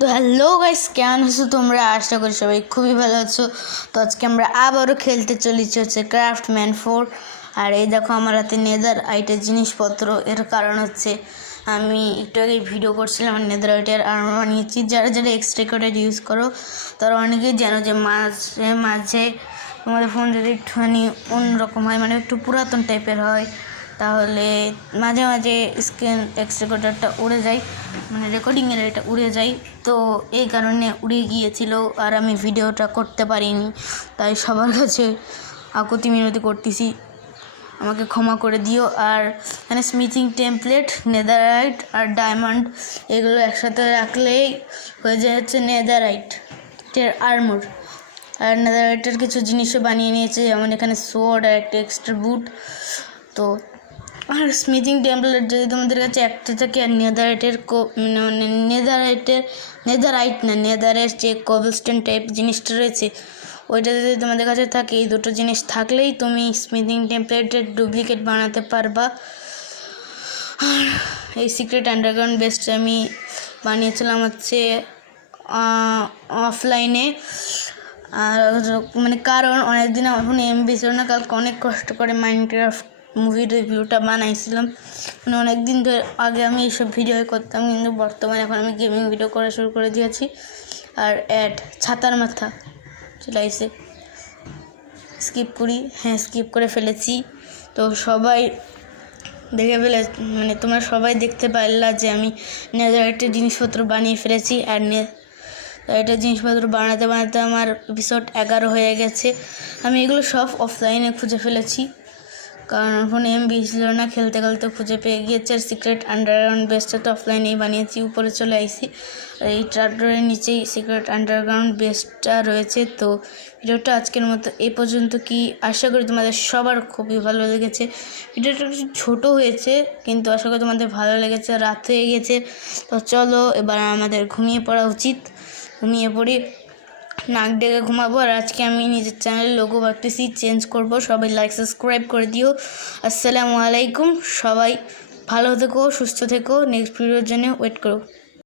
তো hello guys, কেমন আছো তোমরা? আশা করি সবাই খুবই ভালো আছো। তো আজকে আমরা আবারও খেলতে চলেছি হচ্ছে ক্রাফটম্যান 4। আর এই দেখো আমার হাতে নেদার আইটের জিনিসপত্র। এর কারণ হচ্ছে আমি একটু আগে ভিডিও করছিলাম নেদার আইটের আর্মার বানিয়েছি। যারা যারা এক্সট্রাকটেড ইউজ করো তারা অনেকেই জানো যে মাঝে মাঝে তোমাদের ফোন যদি একটুখানি অন্যরকম হয়, মানে একটু পুরাতন টাইপের হয়, তাহলে মাঝে মাঝে স্ক্রিন রেকর্ডারটা উড়ে যায়, মানে রেকর্ডিংয়ের এটা উড়ে যায়। তো এই কারণে উড়ে গিয়েছিল আর আমি ভিডিওটা করতে পারিনি। তাই সবার কাছে আকুতি মিনতি করতেছি, আমাকে ক্ষমা করে দিও। আর এখানে স্মিথিং টেমপ্লেট, নেদারাইট আর ডায়মন্ড এগুলো একসাথে রাখলেই হয়ে যায় হচ্ছে নেদারাইটের আর্মর। আর নেদারাইটের কিছু জিনিসও বানিয়ে নিয়েছে, যেমন এখানে সোর্ড আর একটা এক্সট্রা বুট। তো আর স্মিথিং টেমপ্লেট যদি তোমাদের কাছে একটা থাকে, আর নেদারের যে কবলস্টোন টাইপ জিনিসটা রয়েছে ওইটা যদি তোমাদের কাছে থাকে, এই দুটো জিনিস থাকলেই তুমি স্মিথিং টেমপ্লেটের ডুপ্লিকেট বানাতে পারবা। আর এই সিক্রেট আন্ডারগ্রাউন্ড বেসটা আমি বানিয়েছিলাম হচ্ছে অফলাইনে। আর মানে কারণ অনেকদিন আমার ফোনে এমবি ছিল না, কালকে অনেক কষ্ট করে মাইনক্রাফট মুভির রিভিউটা বানাইছিলাম। মানে অনেক দিন ধরে আগে আমি এইসব ভিডিও করতাম, কিন্তু বর্তমানে এখন আমি গেমিং ভিডিও করা শুরু করে দিয়েছি। আর ছাতার মাথা চলে আসে, স্কিপ করে ফেলেছি। তো সবাই দেখে ফেলে, মানে তোমরা সবাই দেখতে পারলা যে আমি নেদারাইটের জিনিসপত্র বানিয়ে ফেলেছি। আর এটা জিনিসপত্র বানাতে বানাতে আমার এপিসোড 11 হয়ে গেছে। আমি এগুলো সব অফলাইনে খুঁজে ফেলেছি, কারণ ফোনে এমবি ছিল না, খেলতে খেলতে খুঁজে পেয়ে গিয়েছে। আর সিক্রেট আন্ডারগ্রাউন্ড বেসটা তো অফলাইনেই বানিয়েছি, উপরে চলে আইছি। আর এই ট্রাক্টরের নিচেই সিক্রেট আন্ডারগ্রাউন্ড বেসটা রয়েছে। তো ভিডিওটা আজকের মতো এই পর্যন্ত। কি আশা করি তোমাদের সবার খুবই ভালো লেগেছে। ভিডিওটা একটু ছোটো হয়েছে, কিন্তু আশা করি তোমাদের ভালো লেগেছে। রাত হয়ে গেছে, তো চলো এবার আমাদের ঘুমিয়ে পড়া উচিত। ঘুমিয়ে পড়ি, নাক ডেকে ঘুমাবো। আর আজকে আমি নিজের চ্যানেলের লোগো ভাবতেছি চেঞ্জ করব। সবাই লাইক সাবস্ক্রাইব করে দিও। আসসালামু আলাইকুম। সবাই ভালো থেকো, সুস্থ থেকো। নেক্সট ভিডিওর জন্য ওয়েট করো।